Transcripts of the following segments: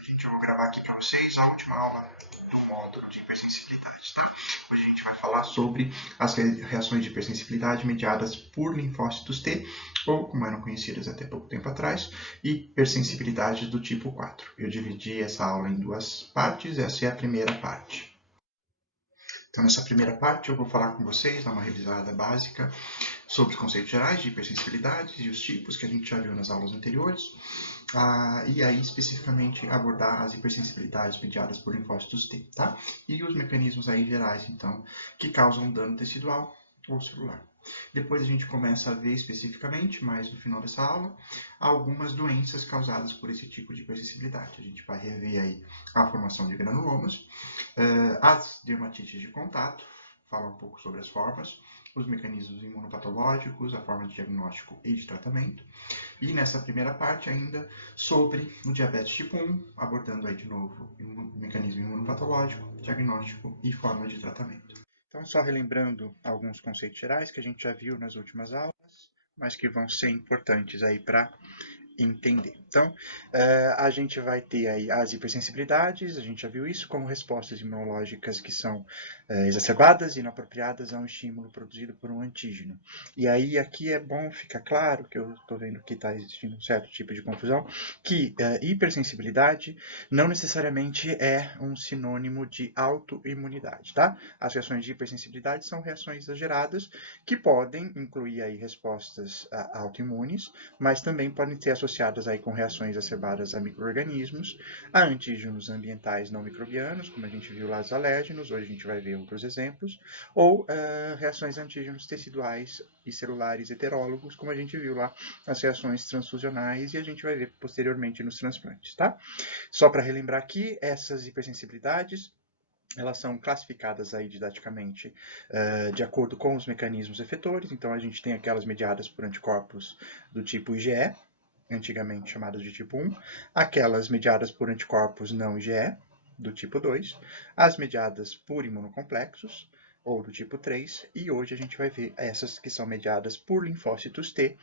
Gente, eu vou gravar aqui para vocês a última aula do módulo de hipersensibilidade, tá? Hoje a gente vai falar sobre as reações de hipersensibilidade mediadas por linfócitos T, ou como eram conhecidas até pouco tempo atrás, hipersensibilidade do tipo 4. Eu dividi essa aula em duas partes, essa é a primeira parte. Então, nessa primeira parte, eu vou falar com vocês, dar uma revisada básica sobre os conceitos gerais de hipersensibilidade e os tipos que a gente já viu nas aulas anteriores. E aí, especificamente, abordar as hipersensibilidades mediadas por linfócitos T, tá? E os mecanismos aí gerais, então, que causam dano tecidual ou celular. Depois a gente começa a ver especificamente, mais no final dessa aula, algumas doenças causadas por esse tipo de hipersensibilidade. A gente vai rever aí a formação de granulomas, as dermatites de contato, falar um pouco sobre as formas, os mecanismos imunopatológicos, a forma de diagnóstico e de tratamento. E nessa primeira parte ainda sobre o diabetes tipo 1, abordando aí de novo o mecanismo imunopatológico, diagnóstico e forma de tratamento. Então, só relembrando alguns conceitos gerais que a gente já viu nas últimas aulas, mas que vão ser importantes aí para entender. Então, a gente vai ter aí as hipersensibilidades, a gente já viu isso, como respostas imunológicas que são exacerbadas e inapropriadas a um estímulo produzido por um antígeno. E aí, aqui é bom ficar claro, que eu estou vendo que está existindo um certo tipo de confusão, que hipersensibilidade não necessariamente é um sinônimo de autoimunidade, tá? As reações de hipersensibilidade são reações exageradas que podem incluir aí respostas autoimunes, mas também podem ser associadas aí com reações exacerbadas a micro-organismos, a antígenos ambientais não microbianos, como a gente viu lá os alérgenos, hoje a gente vai ver outros exemplos, ou reações a antígenos teciduais e celulares heterólogos, como a gente viu lá as reações transfusionais e a gente vai ver posteriormente nos transplantes, tá? Só para relembrar aqui, essas hipersensibilidades elas são classificadas aí didaticamente de acordo com os mecanismos efetores. Então, a gente tem aquelas mediadas por anticorpos do tipo IgE, antigamente chamadas de tipo 1, aquelas mediadas por anticorpos não IgE, do tipo 2, as mediadas por imunocomplexos, ou do tipo 3, e hoje a gente vai ver essas que são mediadas por linfócitos T,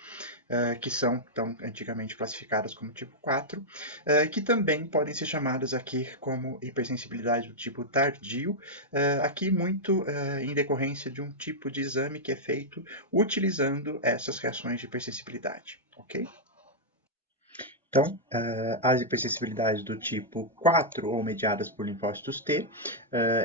que são tão antigamente classificadas como tipo 4, que também podem ser chamadas aqui como hipersensibilidade do tipo tardio, aqui muito em decorrência de um tipo de exame que é feito utilizando essas reações de hipersensibilidade, ok? Então, as hipersensibilidades do tipo 4 ou mediadas por linfócitos T,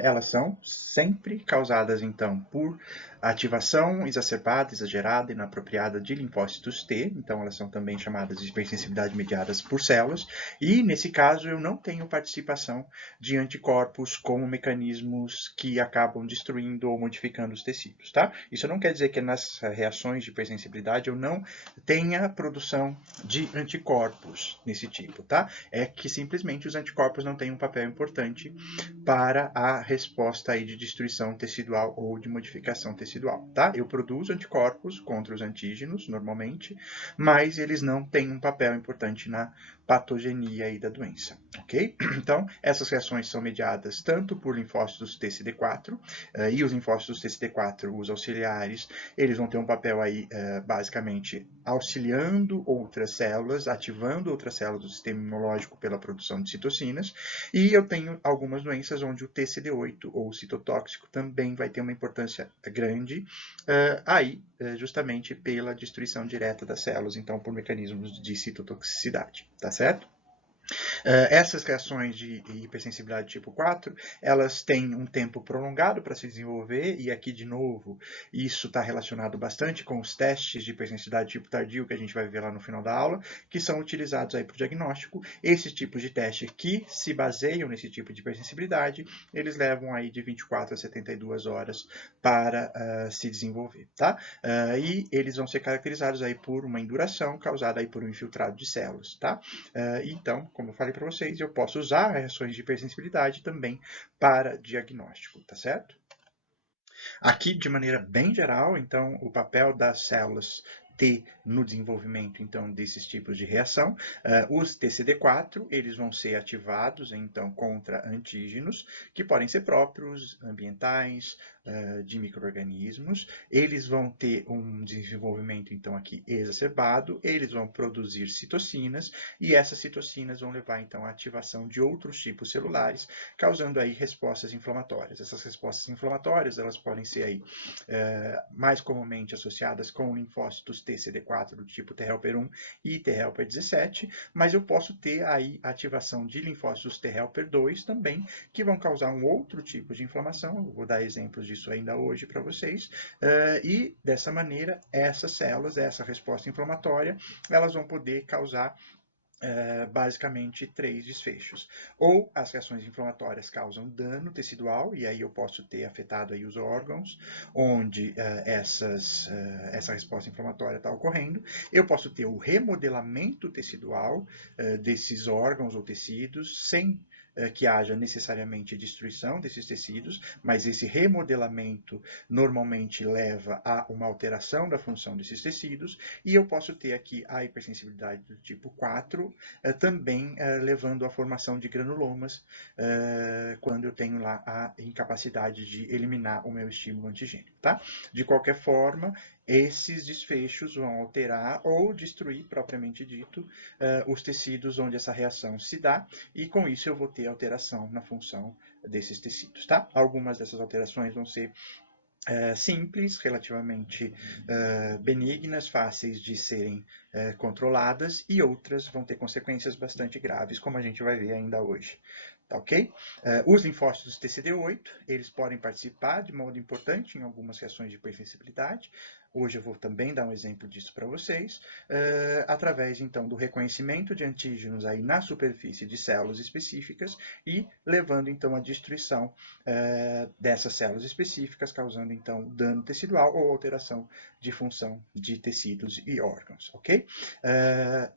elas são sempre causadas, então, por ativação exacerbada, exagerada e inapropriada de linfócitos T, então elas são também chamadas de hipersensibilidade mediadas por células, e nesse caso eu não tenho participação de anticorpos como mecanismos que acabam destruindo ou modificando os tecidos, tá? Isso não quer dizer que nas reações de hipersensibilidade eu não tenha produção de anticorpos nesse tipo, tá? É que simplesmente os anticorpos não têm um papel importante para a resposta aí de destruição tecidual ou de modificação tecidual, tá? Eu produzo anticorpos contra os antígenos, normalmente, mas eles não têm um papel importante na patogenia aí da doença, ok? Então, essas reações são mediadas tanto por linfócitos TCD4, e os linfócitos TCD4, os auxiliares, eles vão ter um papel aí, basicamente, auxiliando outras células, ativando outras células do sistema imunológico pela produção de citocinas, e eu tenho algumas doenças onde o TCD8 ou citotóxico também vai ter uma importância grande, justamente pela destruição direta das células, então por mecanismos de citotoxicidade, tá certo? Essas reações de hipersensibilidade tipo 4, elas têm um tempo prolongado para se desenvolver, e aqui, de novo, isso está relacionado bastante com os testes de hipersensibilidade tipo tardio, que a gente vai ver lá no final da aula, que são utilizados aí para o diagnóstico. Esses tipos de teste que se baseiam nesse tipo de hipersensibilidade, eles levam aí de 24 a 72 horas para se desenvolver, tá? E eles vão ser caracterizados aí por uma induração causada aí por um infiltrado de células, tá? Então, como eu falei para vocês, eu posso usar reações de hipersensibilidade também para diagnóstico, tá certo? Aqui, de maneira bem geral, então, o papel das células T no desenvolvimento, então, desses tipos de reação. Os TCD4, eles vão ser ativados, então, contra antígenos, que podem ser próprios, ambientais, de micro-organismos, eles vão ter um desenvolvimento, então, aqui exacerbado, eles vão produzir citocinas, e essas citocinas vão levar, então, à ativação de outros tipos celulares, causando aí respostas inflamatórias. Essas respostas inflamatórias, elas podem ser aí mais comumente associadas com linfócitos T-CD4 do tipo T helper 1 e T helper 17, mas eu posso ter aí a ativação de linfócitos T helper 2 também, que vão causar um outro tipo de inflamação. Eu vou dar exemplos disso ainda hoje para vocês, e dessa maneira essas células, essa resposta inflamatória, elas vão poder causar basicamente 3 desfechos. Ou as reações inflamatórias causam dano tecidual, e aí eu posso ter afetado aí os órgãos onde essa resposta inflamatória está ocorrendo. Eu posso ter o remodelamento tecidual desses órgãos ou tecidos, sem que haja necessariamente destruição desses tecidos, mas esse remodelamento normalmente leva a uma alteração da função desses tecidos, e eu posso ter aqui a hipersensibilidade do tipo 4, também levando à formação de granulomas, quando eu tenho lá a incapacidade de eliminar o meu estímulo antigênico, tá? De qualquer forma, esses desfechos vão alterar ou destruir, propriamente dito, os tecidos onde essa reação se dá, e com isso eu vou ter alteração na função desses tecidos, tá? Algumas dessas alterações vão ser simples, relativamente benignas, fáceis de serem controladas, e outras vão ter consequências bastante graves, como a gente vai ver ainda hoje. Tá ok? Os linfócitos TCD8, eles podem participar de modo importante em algumas reações de hipersensibilidade. Hoje eu vou também dar um exemplo disso para vocês, através então do reconhecimento de antígenos aí na superfície de células específicas e levando então à destruição dessas células específicas, causando então dano tecidual ou alteração de função de tecidos e órgãos, ok?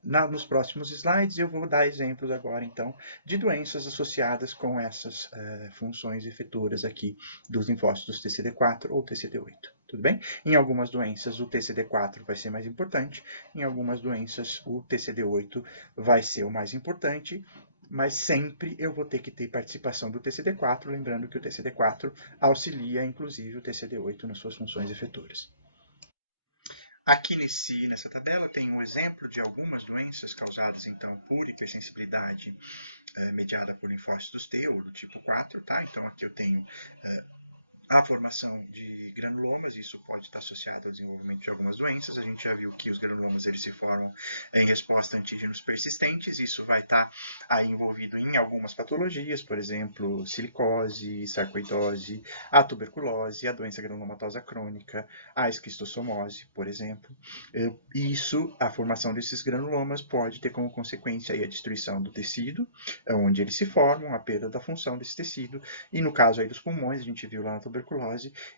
Nos próximos slides eu vou dar exemplos agora então de doenças associadas com essas funções efetuoras aqui dos linfócitos TCD4 ou TCD8. Tudo bem? Em algumas doenças o TCD4 vai ser mais importante, em algumas doenças o TCD8 vai ser o mais importante, mas sempre eu vou ter que ter participação do TCD4, lembrando que o TCD4 auxilia, inclusive, o TCD8 nas suas funções efetuoras. Aqui nessa tabela tem um exemplo de algumas doenças causadas, então, por hipersensibilidade mediada por linfócitos T, ou do tipo 4, tá? Então, aqui eu tenho a formação de granulomas, isso pode estar associado ao desenvolvimento de algumas doenças. A gente já viu que os granulomas eles se formam em resposta a antígenos persistentes, isso vai estar aí envolvido em algumas patologias, por exemplo, silicose, sarcoidose, a tuberculose, a doença granulomatosa crônica, a esquistossomose, por exemplo. Isso, a formação desses granulomas pode ter como consequência aí a destruição do tecido, onde eles se formam, a perda da função desse tecido, e no caso aí dos pulmões, a gente viu lá na tuberculose,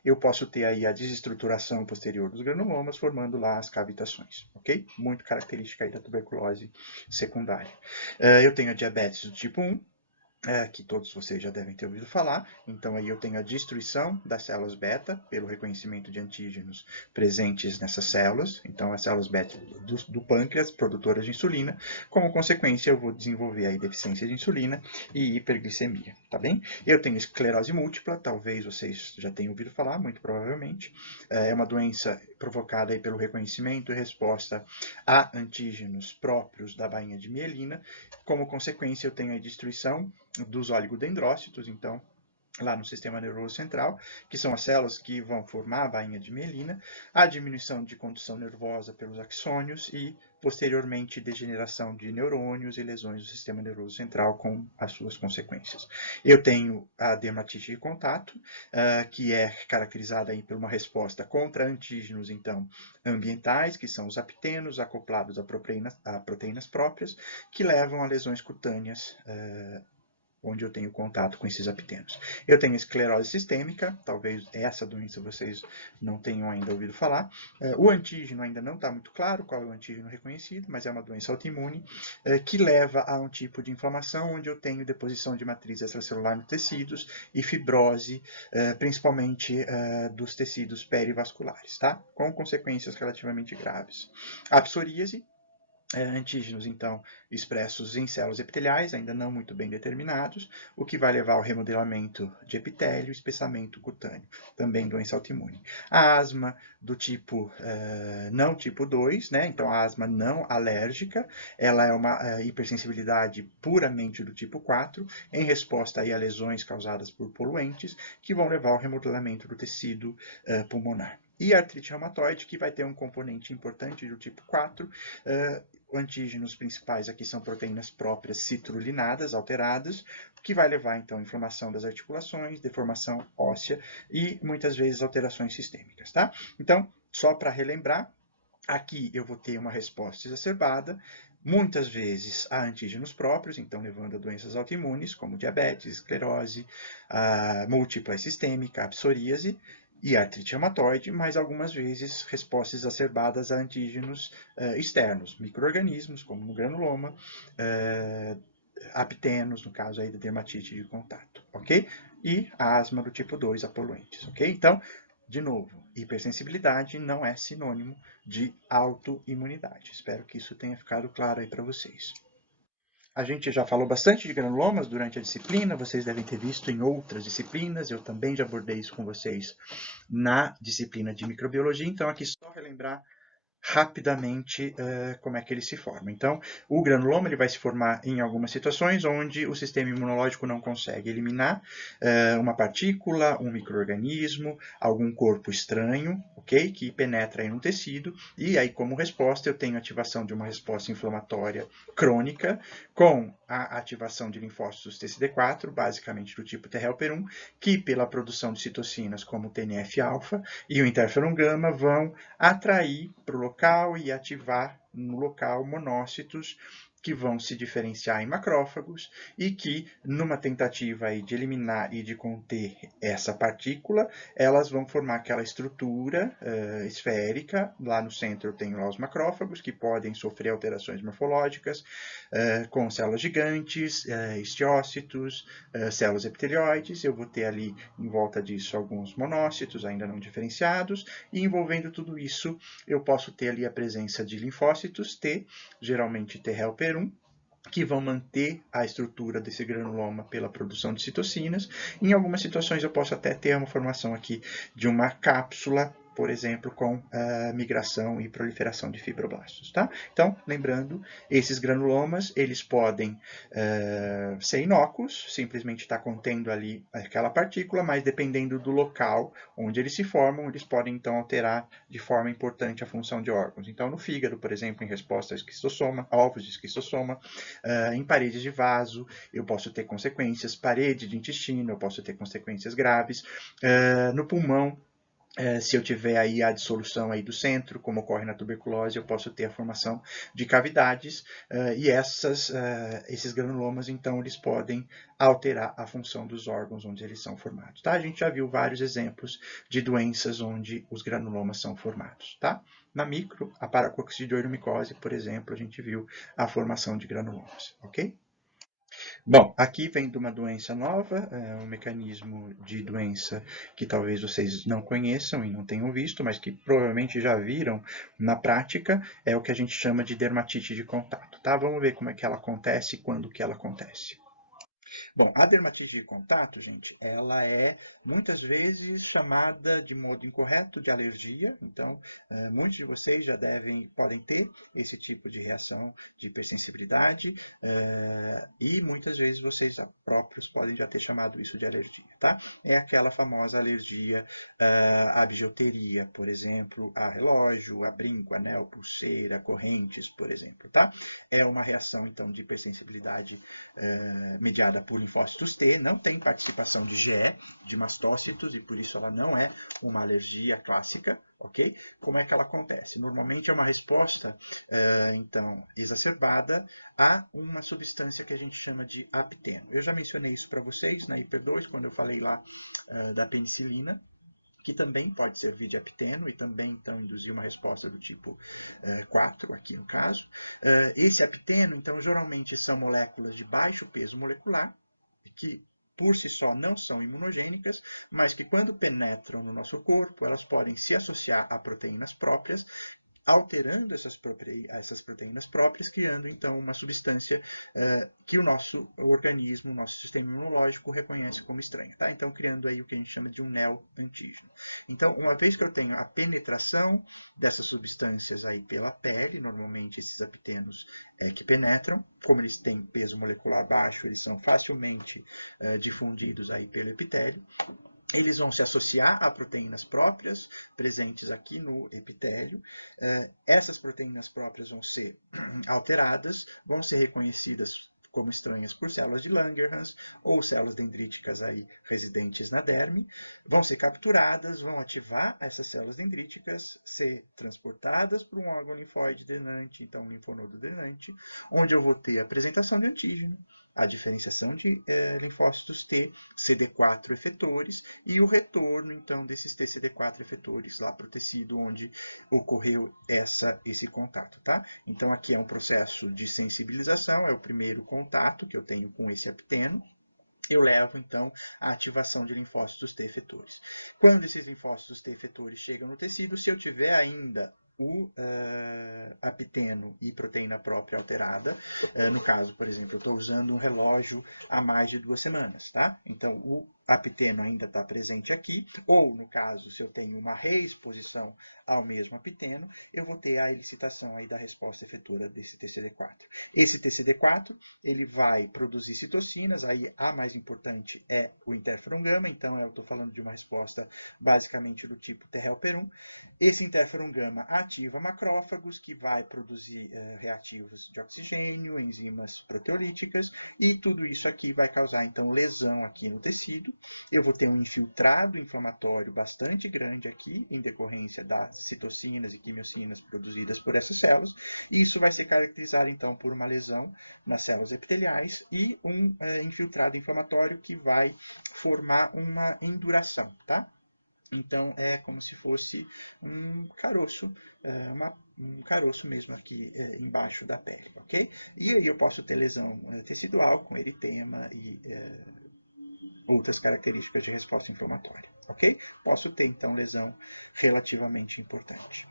eu posso ter aí a desestruturação posterior dos granulomas, formando lá as cavitações, ok? Muito característica aí da tuberculose secundária. Eu tenho a diabetes do tipo 1, que todos vocês já devem ter ouvido falar. Então, aí eu tenho a destruição das células beta pelo reconhecimento de antígenos presentes nessas células. Então, as células beta do pâncreas, produtoras de insulina. Como consequência, eu vou desenvolver aí deficiência de insulina e hiperglicemia, tá bem? Eu tenho esclerose múltipla, talvez vocês já tenham ouvido falar, muito provavelmente. É uma doença provocada aí pelo reconhecimento e resposta a antígenos próprios da bainha de mielina. Como consequência, eu tenho a destruição dos oligodendrócitos, então, lá no sistema nervoso central, que são as células que vão formar a bainha de mielina, a diminuição de condução nervosa pelos axônios e, posteriormente, degeneração de neurônios e lesões do sistema nervoso central com as suas consequências. Eu tenho a dermatite de contato, que é caracterizada aí por uma resposta contra antígenos, então, ambientais, que são os aptenos acoplados a proteínas próprias, que levam a lesões cutâneas, onde eu tenho contato com esses aptenos. Eu tenho esclerose sistêmica, talvez essa doença vocês não tenham ainda ouvido falar. O antígeno ainda não está muito claro qual é o antígeno reconhecido, mas é uma doença autoimune que leva a um tipo de inflamação onde eu tenho deposição de matriz extracelular nos tecidos e fibrose, principalmente dos tecidos perivasculares, tá? Com consequências relativamente graves. A psoríase antígenos, então, expressos em células epiteliais, ainda não muito bem determinados, o que vai levar ao remodelamento de epitélio e espessamento cutâneo, também doença autoimune. A asma do tipo não tipo 2, né? Então a asma não alérgica, ela é uma hipersensibilidade puramente do tipo 4, em resposta aí a lesões causadas por poluentes, que vão levar ao remodelamento do tecido pulmonar. E a artrite reumatoide, que vai ter um componente importante do tipo 4, antígenos principais aqui são proteínas próprias citrulinadas, alteradas, o que vai levar, então, à inflamação das articulações, deformação óssea e, muitas vezes, alterações sistêmicas, tá? Então, só para relembrar, aqui eu vou ter uma resposta exacerbada, muitas vezes a antígenos próprios, então levando a doenças autoimunes, como diabetes, esclerose, múltipla e sistêmica, a psoríase, e artrite reumatoide, mas algumas vezes respostas exacerbadas a antígenos externos, micro-organismos, como no granuloma, aptenos, no caso aí da dermatite de contato, ok? E a asma do tipo 2 a poluentes, ok? Então, de novo, hipersensibilidade não é sinônimo de autoimunidade. Espero que isso tenha ficado claro aí para vocês. A gente já falou bastante de granulomas durante a disciplina, vocês devem ter visto em outras disciplinas, eu também já abordei isso com vocês na disciplina de microbiologia, então aqui só relembrar rapidamente como é que ele se forma. Então, o granuloma ele vai se formar em algumas situações onde o sistema imunológico não consegue eliminar uma partícula, um micro-organismo, algum corpo estranho, ok? Que penetra aí no tecido, e aí como resposta eu tenho ativação de uma resposta inflamatória crônica com a ativação de linfócitos TCD4, basicamente do tipo T-helper 1, que pela produção de citocinas como o TNF-alfa e o interferon gama vão atrair para o local e ativar no local monócitos que vão se diferenciar em macrófagos e que, numa tentativa aí de eliminar e de conter essa partícula, elas vão formar aquela estrutura esférica. Lá no centro eu tenho lá os macrófagos, que podem sofrer alterações morfológicas, com células gigantes, estiócitos, células epitelioides. Eu vou ter ali, em volta disso, alguns monócitos ainda não diferenciados, e envolvendo tudo isso, eu posso ter ali a presença de linfócitos T, geralmente T-helper 1, que vão manter a estrutura desse granuloma pela produção de citocinas. Em algumas situações eu posso até ter uma formação aqui de uma cápsula, por exemplo, com migração e proliferação de fibroblastos, tá? Então, lembrando, esses granulomas, eles podem ser inócuos, simplesmente estar contendo ali aquela partícula, mas dependendo do local onde eles se formam, eles podem então alterar de forma importante a função de órgãos. Então, no fígado, por exemplo, em resposta a esquistossoma, ovos de esquistossoma, em paredes de vaso, eu posso ter consequências, parede de intestino, eu posso ter consequências graves, no pulmão, se eu tiver aí a dissolução aí do centro, como ocorre na tuberculose, eu posso ter a formação de cavidades e esses granulomas, então, eles podem alterar a função dos órgãos onde eles são formados, tá? A gente já viu vários exemplos de doenças onde os granulomas são formados, tá? Na micro, a paracoccidioidomicose, por exemplo, a gente viu a formação de granulomas, ok? Bom, aqui vem de uma doença nova, um mecanismo de doença que talvez vocês não conheçam e não tenham visto, mas que provavelmente já viram na prática, é o que a gente chama de dermatite de contato, tá? Vamos ver como é que ela acontece e quando que ela acontece. Bom, a dermatite de contato, gente, ela é muitas vezes chamada de modo incorreto de alergia. Então, muitos de vocês já podem ter esse tipo de reação de hipersensibilidade e muitas vezes vocês próprios podem já ter chamado isso de alergia, tá? É aquela famosa alergia à bijuteria, por exemplo, a relógio, a brinco, anel, pulseira, correntes, por exemplo, tá? É uma reação, então, de hipersensibilidade mediada por linfócitos T, não tem participação de GE, de mastócitos, e por isso ela não é uma alergia clássica, ok? Como é que ela acontece? Normalmente é uma resposta, então, exacerbada a uma substância que a gente chama de apteno. Eu já mencionei isso para vocês na hiper 2, quando eu falei lá da penicilina, que também pode servir de apteno e também, então, induzir uma resposta do tipo 4, aqui no caso. Esse apteno, então, geralmente são moléculas de baixo peso molecular, que por si só não são imunogênicas, mas que quando penetram no nosso corpo, elas podem se associar a proteínas próprias, alterando essas proteínas próprias, criando então uma substância que o nosso organismo, o nosso sistema imunológico reconhece como estranha, tá? Então criando aí o que a gente chama de um neoantígeno. Então, uma vez que eu tenho a penetração dessas substâncias aí pela pele, normalmente esses apitenos que penetram, como eles têm peso molecular baixo, eles são facilmente difundidos aí pelo epitélio. Eles vão se associar a proteínas próprias presentes aqui no epitélio. Essas proteínas próprias vão ser alteradas, vão ser reconhecidas como estranhas por células de Langerhans ou células dendríticas aí residentes na derme, vão ser capturadas, vão ativar essas células dendríticas, ser transportadas para um órgão linfóide drenante, então um linfonodo drenante, onde eu vou ter a apresentação de antígeno, a diferenciação de linfócitos T, CD4 efetores e o retorno, então, desses TCD4 efetores lá para o tecido onde ocorreu esse contato, tá? Então, aqui é um processo de sensibilização, é o primeiro contato que eu tenho com esse apiteno. Eu levo, então, a ativação de linfócitos T efetores. Quando esses linfócitos T efetores chegam no tecido, se eu tiver ainda o apiteno e proteína própria alterada. No caso, por exemplo, eu estou usando um relógio há mais de 2 semanas, tá? Então, o apiteno ainda está presente aqui, ou, no caso, se eu tenho uma reexposição ao mesmo apiteno, eu vou ter a elicitação aí da resposta efetora desse TCD4. Esse TCD4, ele vai produzir citocinas, aí a mais importante é o interferon gama, então eu estou falando de uma resposta basicamente do tipo T-helper1. Esse interferon gama ativa macrófagos, que vai produzir reativos de oxigênio, enzimas proteolíticas, e tudo isso aqui vai causar, então, lesão aqui no tecido. Eu vou ter um infiltrado inflamatório bastante grande aqui, em decorrência das citocinas e quimiocinas produzidas por essas células, e isso vai ser caracterizado, então, por uma lesão nas células epiteliais e um infiltrado inflamatório que vai formar uma enduração, tá? Então, é como se fosse um caroço, um caroço mesmo aqui embaixo da pele, ok? E aí eu posso ter lesão tecidual com eritema e outras características de resposta inflamatória, ok? Posso ter, então, lesão relativamente importante.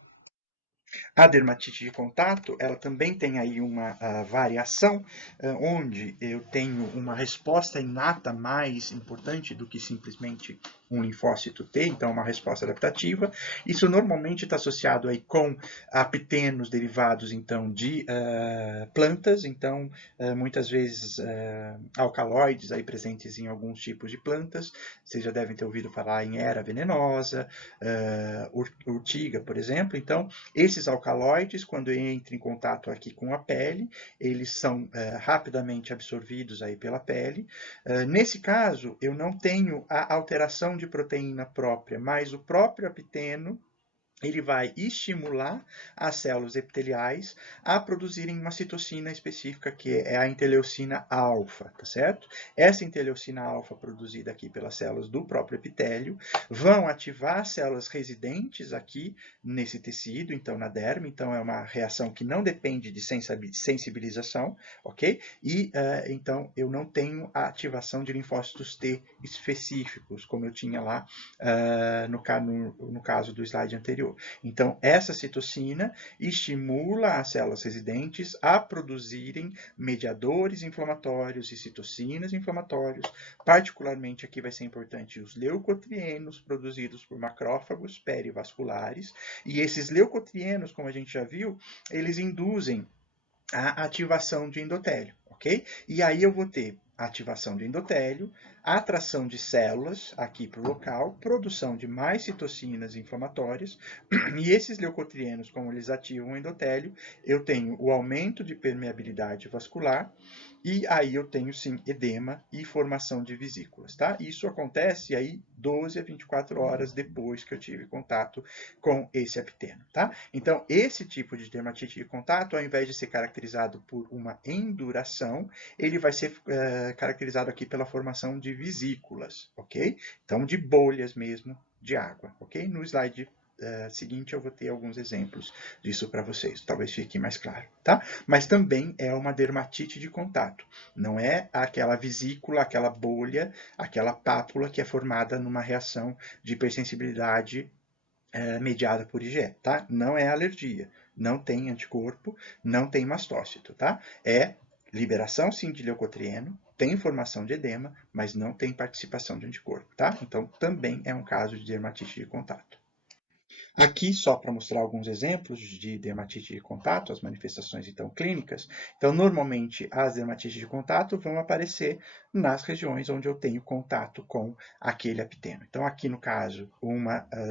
A dermatite de contato, ela também tem aí uma variação, onde eu tenho uma resposta inata mais importante do que simplesmente um linfócito T, então uma resposta adaptativa. Isso normalmente está associado aí com apitenos derivados, então, de plantas, então, muitas vezes alcaloides aí presentes em alguns tipos de plantas. Vocês já devem ter ouvido falar em era venenosa, urtiga, por exemplo. Então, esses alcaloides, quando entram em contato aqui com a pele, eles são rapidamente absorvidos aí pela pele. Nesse caso, eu não tenho a alteração de proteína própria, mas o próprio apiteno, ele vai estimular as células epiteliais a produzirem uma citocina específica, que é a interleucina alfa, tá certo? Essa interleucina alfa produzida aqui pelas células do próprio epitélio vão ativar células residentes aqui nesse tecido, então na derme, então é uma reação que não depende de sensibilização, ok? E então eu não tenho a ativação de linfócitos T específicos, como eu tinha lá no caso do slide anterior. Então, essa citocina estimula as células residentes a produzirem mediadores inflamatórios e citocinas inflamatórios. Particularmente aqui vai ser importante os leucotrienos produzidos por macrófagos perivasculares. E esses leucotrienos, como a gente já viu, eles induzem a ativação de endotélio, ok? E aí eu vou ter ativação de endotélio, atração de células aqui para o local, produção de mais citocinas inflamatórias, e esses leucotrienos, como eles ativam o endotélio, eu tenho o aumento de permeabilidade vascular, e aí eu tenho sim edema e formação de vesículas, tá? Isso acontece aí 12 a 24 horas depois que eu tive contato com esse apiteno, tá? Então, esse tipo de dermatite de contato, ao invés de ser caracterizado por uma enduração, ele vai ser caracterizado aqui pela formação de vesículas, ok? Então, de bolhas mesmo de água, ok? No slide seguinte eu vou ter alguns exemplos disso para vocês, talvez fique mais claro, tá? Mas também é uma dermatite de contato, não é aquela vesícula, aquela bolha, aquela pápula que é formada numa reação de hipersensibilidade mediada por IgE, tá? Não é alergia, não tem anticorpo, não tem mastócito, tá? É liberação sim de leucotrieno, tem formação de edema, mas não tem participação de anticorpo, tá? Então também é um caso de dermatite de contato. Aqui, só para mostrar alguns exemplos de dermatite de contato, as manifestações então clínicas. Então, normalmente, as dermatites de contato vão aparecer nas regiões onde eu tenho contato com aquele epitênio. Então, aqui no caso,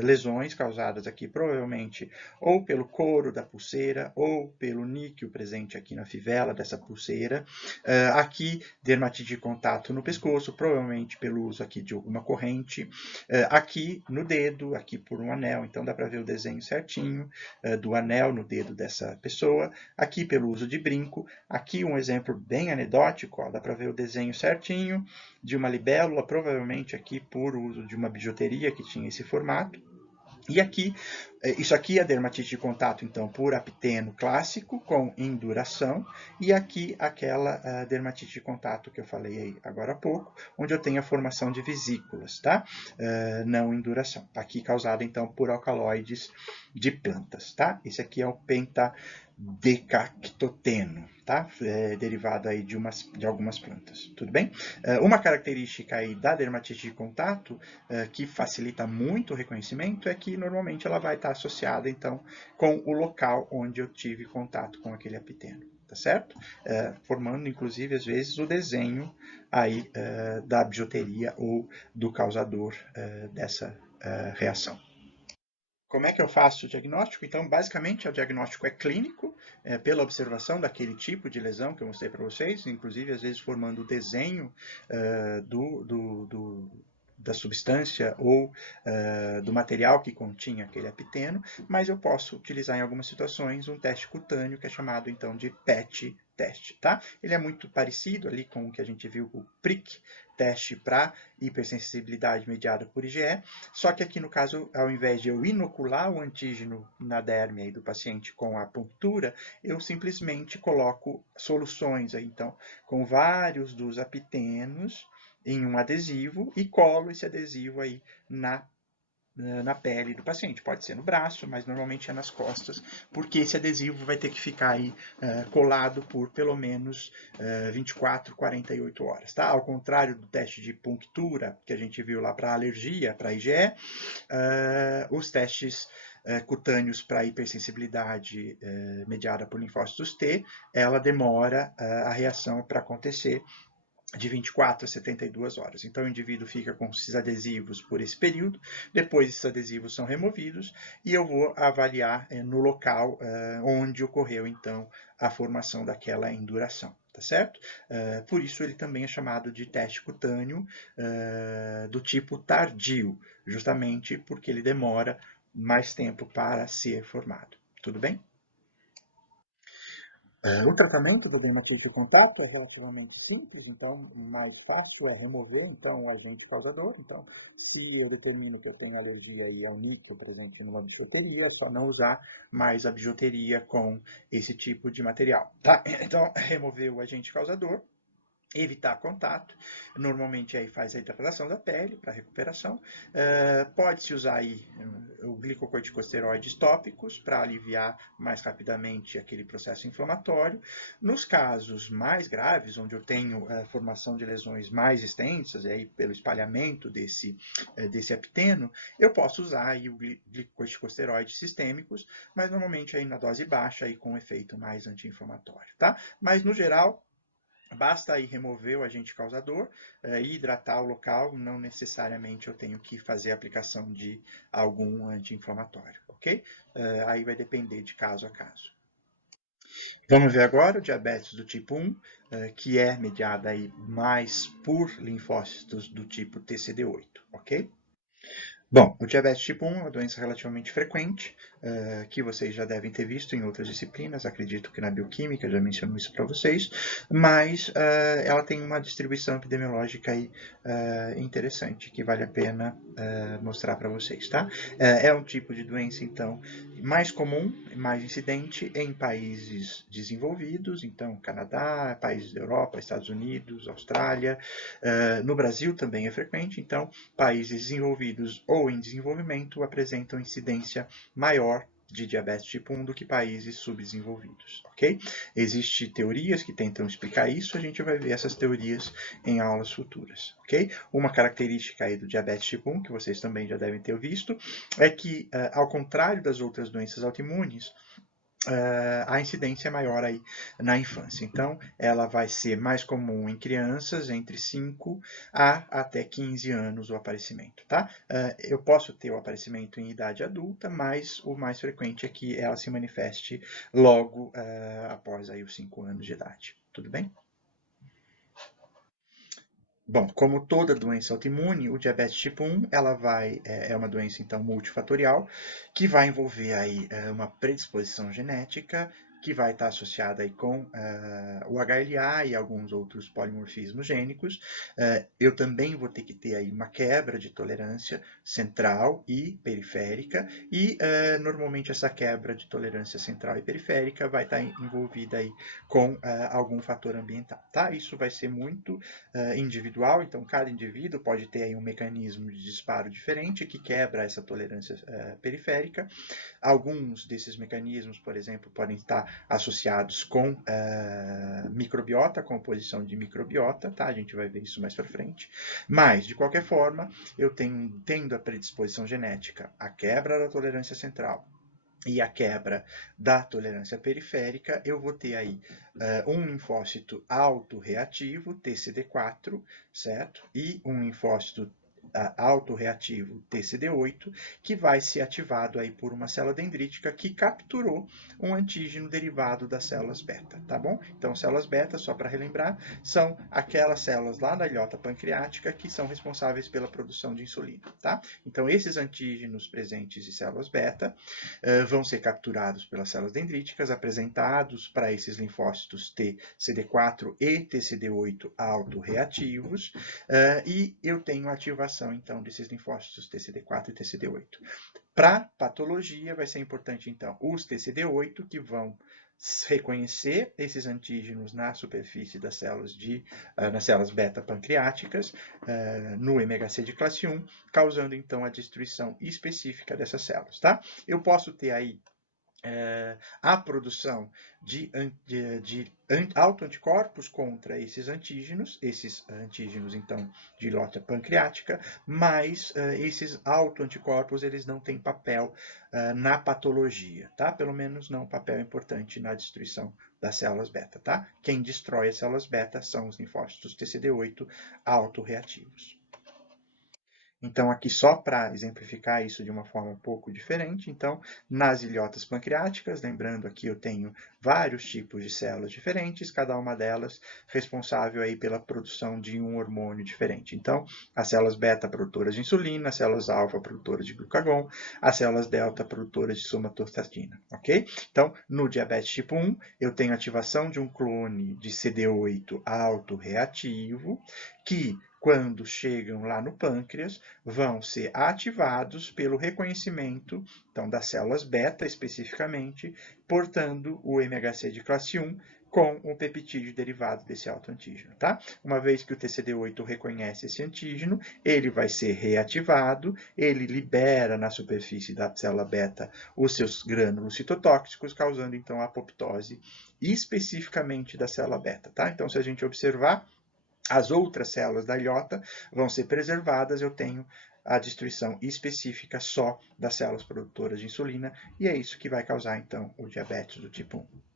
lesões causadas aqui provavelmente ou pelo couro da pulseira ou pelo níquel presente aqui na fivela dessa pulseira. Aqui, dermatite de contato no pescoço, provavelmente pelo uso aqui de alguma corrente. Aqui no dedo, aqui por um anel, então dá para ver o desenho certinho do anel no dedo dessa pessoa. Aqui pelo uso de brinco. Aqui um exemplo bem anedótico, ó, dá para ver o desenho certinho de uma libélula, provavelmente aqui por uso de uma bijuteria que tinha esse formato. E aqui, isso aqui é dermatite de contato, então, por apiteno clássico, com induração, e aqui aquela dermatite de contato que eu falei aí agora há pouco, onde eu tenho a formação de vesículas, tá? Não induração. Aqui causada, então, por alcaloides de plantas, tá? Esse aqui é o pentadecactoteno, tá? Derivado aí de algumas plantas, tudo bem? Uma característica aí da dermatite de contato que facilita muito o reconhecimento é que normalmente ela vai estar associada, então, com o local onde eu tive contato com aquele epitênio, tá certo? Formando, inclusive, às vezes, o desenho aí da bijuteria ou do causador dessa reação. Como é que eu faço o diagnóstico? Então, basicamente, o diagnóstico é clínico, pela observação daquele tipo de lesão que eu mostrei para vocês, inclusive, às vezes, formando o desenho da substância ou do material que continha aquele epitênio, mas eu posso utilizar em algumas situações um teste cutâneo que é chamado, então, de PET teste, tá? Ele é muito parecido ali com o que a gente viu, o PRIC, teste para hipersensibilidade mediada por IgE, só que aqui no caso, ao invés de eu inocular o antígeno na derme do paciente com a punctura, eu simplesmente coloco soluções aí, então, com vários dos apitenos em um adesivo e colo esse adesivo aí na pele do paciente. Pode ser no braço, mas normalmente é nas costas, porque esse adesivo vai ter que ficar aí colado por pelo menos 24, 48 horas. Tá? Ao contrário do teste de punctura que a gente viu lá para alergia, para IgE, os testes cutâneos para hipersensibilidade mediada por linfócitos T, ela demora a reação para acontecer de 24 a 72 horas. Então, o indivíduo fica com esses adesivos por esse período, depois esses adesivos são removidos e eu vou avaliar no local onde ocorreu, então, a formação daquela induração. Tá certo? Por isso ele também é chamado de teste cutâneo do tipo tardio, justamente porque ele demora mais tempo para ser formado. Tudo bem? O tratamento da dermatite de contato é relativamente simples, então mais fácil é remover então o agente causador. Então, se eu determino que eu tenho alergia aí ao níquel presente numa bijuteria, é só não usar mais a bijuteria com esse tipo de material. Tá? Então, remover o agente causador, evitar contato, normalmente aí faz a hidratação da pele para recuperação, pode-se usar aí o glicocorticosteroides tópicos para aliviar mais rapidamente aquele processo inflamatório. Nos casos mais graves, onde eu tenho formação de lesões mais extensas, aí pelo espalhamento desse epiteno, eu posso usar aí o glicocorticosteroides sistêmicos, mas normalmente aí na dose baixa aí com efeito mais anti-inflamatório, tá? Mas no geral, basta aí remover o agente causador e hidratar o local, não necessariamente eu tenho que fazer a aplicação de algum anti-inflamatório, ok? Aí vai depender de caso a caso. Vamos ver agora o diabetes do tipo 1, que é mediada aí mais por linfócitos do tipo TCD8, ok? Bom, o diabetes tipo 1 é uma doença relativamente frequente, que vocês já devem ter visto em outras disciplinas, acredito que na bioquímica já menciono isso para vocês, mas ela tem uma distribuição epidemiológica aí, interessante, que vale a pena mostrar para vocês, tá? É um tipo de doença, então, mais comum, mais incidente em países desenvolvidos, então Canadá, países da Europa, Estados Unidos, Austrália, no Brasil também é frequente, então países desenvolvidos ou em desenvolvimento apresentam incidência maior de diabetes tipo 1 do que países subdesenvolvidos, ok? Existem teorias que tentam explicar isso, a gente vai ver essas teorias em aulas futuras, ok? Uma característica aí do diabetes tipo 1, que vocês também já devem ter visto, é que, ao contrário das outras doenças autoimunes, a incidência é maior aí na infância. Então, ela vai ser mais comum em crianças entre 5 a até 15 anos o aparecimento, tá? Eu posso ter o aparecimento em idade adulta, mas o mais frequente é que ela se manifeste logo após aí os 5 anos de idade. Tudo bem? Bom, como toda doença autoimune, o diabetes tipo 1 é uma doença então multifatorial que vai envolver aí uma predisposição genética que vai estar associada aí com o HLA e alguns outros polimorfismos gênicos. Eu também vou ter que ter aí uma quebra de tolerância central e periférica e normalmente essa quebra de tolerância central e periférica vai estar envolvida aí com algum fator ambiental, tá? Isso vai ser muito individual, então cada indivíduo pode ter aí um mecanismo de disparo diferente que quebra essa tolerância periférica. Alguns desses mecanismos, por exemplo, podem estar associados com microbiota, composição de microbiota, tá? A gente vai ver isso mais para frente. Mas, de qualquer forma, eu tendo a predisposição genética, a quebra da tolerância central, e a quebra da tolerância periférica, eu vou ter aí um linfócito autorreativo, TCD4, certo? E um linfócito autorreativo TCD8, que vai ser ativado aí por uma célula dendrítica que capturou um antígeno derivado das células beta, tá bom? Então, células beta, só para relembrar, são aquelas células lá da ilhota pancreática que são responsáveis pela produção de insulina, tá? Então, esses antígenos presentes em células beta vão ser capturados pelas células dendríticas, apresentados para esses linfócitos T, CD4 e TCD8 autorreativos, e eu tenho a ativação, então, desses linfócitos TCD4 e TCD8. Para patologia, vai ser importante, então, os TCD8, que vão reconhecer esses antígenos na superfície das células nas células beta pancreáticas, no MHC de classe 1, causando então a destruição específica dessas células, tá? Eu posso ter aí a produção de autoanticorpos contra esses antígenos então de ilhota pancreática, mas esses autoanticorpos eles não têm papel na patologia, tá? Pelo menos não um papel importante na destruição das células beta, tá? Quem destrói as células beta são os linfócitos TCD8 autorreativos. Então, aqui só para exemplificar isso de uma forma um pouco diferente, então, nas ilhotas pancreáticas, lembrando aqui eu tenho vários tipos de células diferentes, cada uma delas responsável aí pela produção de um hormônio diferente. Então, as células beta produtoras de insulina, as células alfa produtoras de glucagon, as células delta produtoras de somatostatina, ok? Então, no diabetes tipo 1, eu tenho ativação de um clone de CD8 autorreativo, que quando chegam lá no pâncreas, vão ser ativados pelo reconhecimento então, das células beta, especificamente, portando o MHC de classe 1 com um peptídeo derivado desse autoantígeno, tá? Uma vez que o TCD8 reconhece esse antígeno, ele vai ser reativado, ele libera na superfície da célula beta os seus grânulos citotóxicos, causando então a apoptose especificamente da célula beta, tá? Então, se a gente observar, as outras células da ilhota vão ser preservadas, eu tenho a destruição específica só das células produtoras de insulina, e é isso que vai causar, então, o diabetes do tipo 1.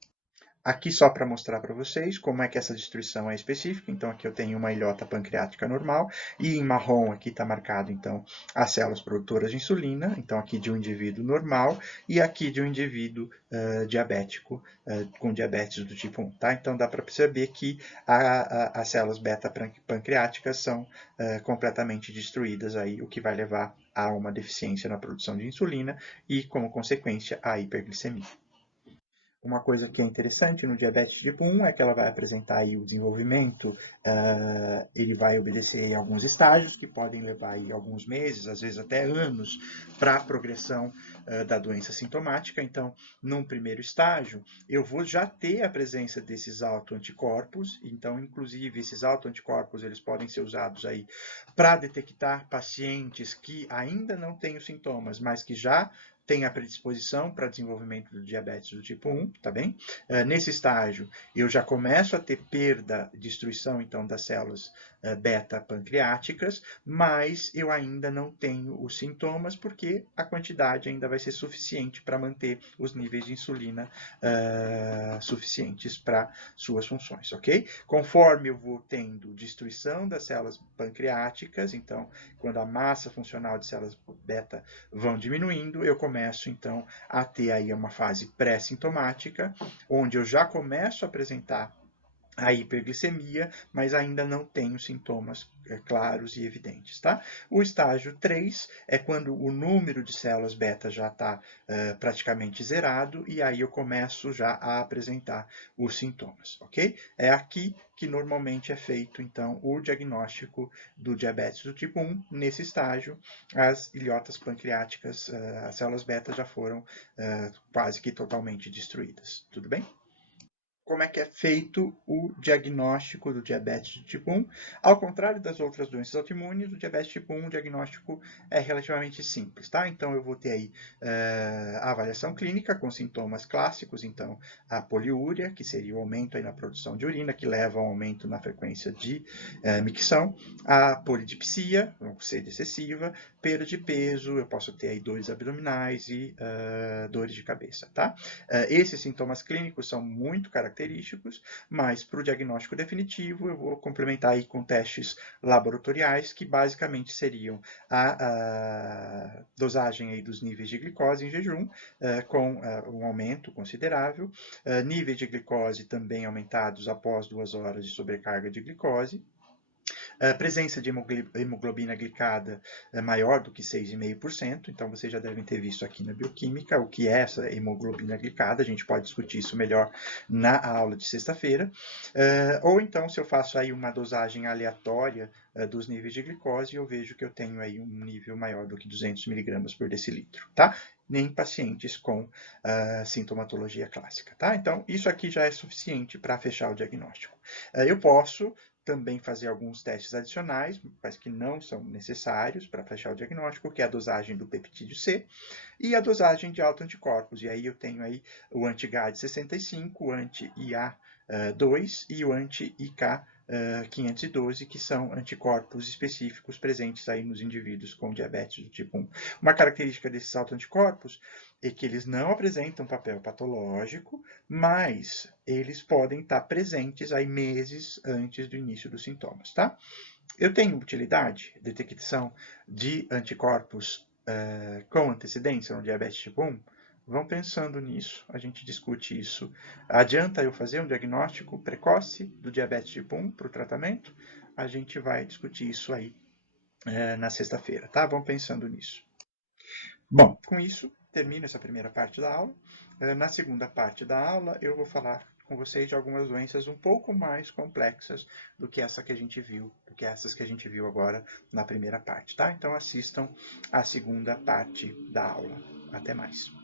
Aqui só para mostrar para vocês como é que essa destruição é específica. Então, aqui eu tenho uma ilhota pancreática normal e em marrom aqui está marcado, então, as células produtoras de insulina. Então, aqui de um indivíduo normal e aqui de um indivíduo diabético com diabetes do tipo 1. Tá? Então, dá para perceber que as células beta pancreáticas são completamente destruídas, aí, o que vai levar a uma deficiência na produção de insulina e, como consequência, a hiperglicemia. Uma coisa que é interessante no diabetes tipo 1 é que ela vai apresentar aí o desenvolvimento, ele vai obedecer a alguns estágios que podem levar aí alguns meses, às vezes até anos, para a progressão da doença sintomática. Então, num primeiro estágio, eu vou já ter a presença desses autoanticorpos, então, inclusive, esses autoanticorpos eles podem ser usados aí para detectar pacientes que ainda não têm os sintomas, mas que já tem a predisposição para desenvolvimento do diabetes do tipo 1, tá bem? Nesse estágio, eu já começo a ter perda, destruição, então, das células beta pancreáticas, mas eu ainda não tenho os sintomas, porque a quantidade ainda vai ser suficiente para manter os níveis de insulina suficientes para suas funções, ok? Conforme eu vou tendo destruição das células pancreáticas, então, quando a massa funcional de células beta vão diminuindo, eu começo, então, a ter aí uma fase pré-sintomática, onde eu já começo a apresentar a hiperglicemia, mas ainda não tenho sintomas claros e evidentes, tá? O estágio 3 é quando o número de células beta já está praticamente zerado, e aí eu começo já a apresentar os sintomas, ok? É aqui que normalmente é feito, então, o diagnóstico do diabetes do tipo 1. Nesse estágio, as ilhotas pancreáticas, as células beta já foram quase que totalmente destruídas, tudo bem? Como é que é feito o diagnóstico do diabetes do tipo 1. Ao contrário das outras doenças autoimunes, o diabetes tipo 1, o diagnóstico é relativamente simples, tá? Então, eu vou ter aí a avaliação clínica com sintomas clássicos, então, a poliúria, que seria o aumento aí na produção de urina, que leva a um aumento na frequência de micção, a polidipsia, sede excessiva, perda de peso, eu posso ter aí dores abdominais e dores de cabeça, tá? Esses sintomas clínicos são muito característicos, mas para o diagnóstico definitivo eu vou complementar aí com testes laboratoriais, que basicamente seriam a dosagem aí dos níveis de glicose em jejum, com um aumento considerável, níveis de glicose também aumentados após 2 horas de sobrecarga de glicose, presença de hemoglobina glicada maior do que 6,5%, então vocês já devem ter visto aqui na bioquímica o que é essa hemoglobina glicada, a gente pode discutir isso melhor na aula de sexta-feira, ou então se eu faço aí uma dosagem aleatória dos níveis de glicose, eu vejo que eu tenho aí um nível maior do que 200 mg por decilitro, tá? Nem pacientes com sintomatologia clássica, tá? Então, isso aqui já é suficiente para fechar o diagnóstico. Eu posso também fazer alguns testes adicionais, mas que não são necessários para fechar o diagnóstico, que é a dosagem do peptídeo C e a dosagem de autoanticorpos. E aí eu tenho aí o anti-GAD65, o anti-IA2 e o anti-IK 512, que são anticorpos específicos presentes aí nos indivíduos com diabetes do tipo 1. Uma característica desses autoanticorpos é que eles não apresentam papel patológico, mas eles podem estar presentes aí meses antes do início dos sintomas, tá? Eu tenho utilidade, detecção de anticorpos com antecedência no diabetes tipo 1? Vão pensando nisso, a gente discute isso. Adianta eu fazer um diagnóstico precoce do diabetes tipo 1 para o tratamento? A gente vai discutir isso aí na sexta-feira, tá? Vão pensando nisso. Bom, com isso, termino essa primeira parte da aula. Na segunda parte da aula, eu vou falar com vocês de algumas doenças um pouco mais complexas do que essa que a gente viu, do que essas que a gente viu agora na primeira parte, tá? Então assistam a segunda parte da aula. Até mais.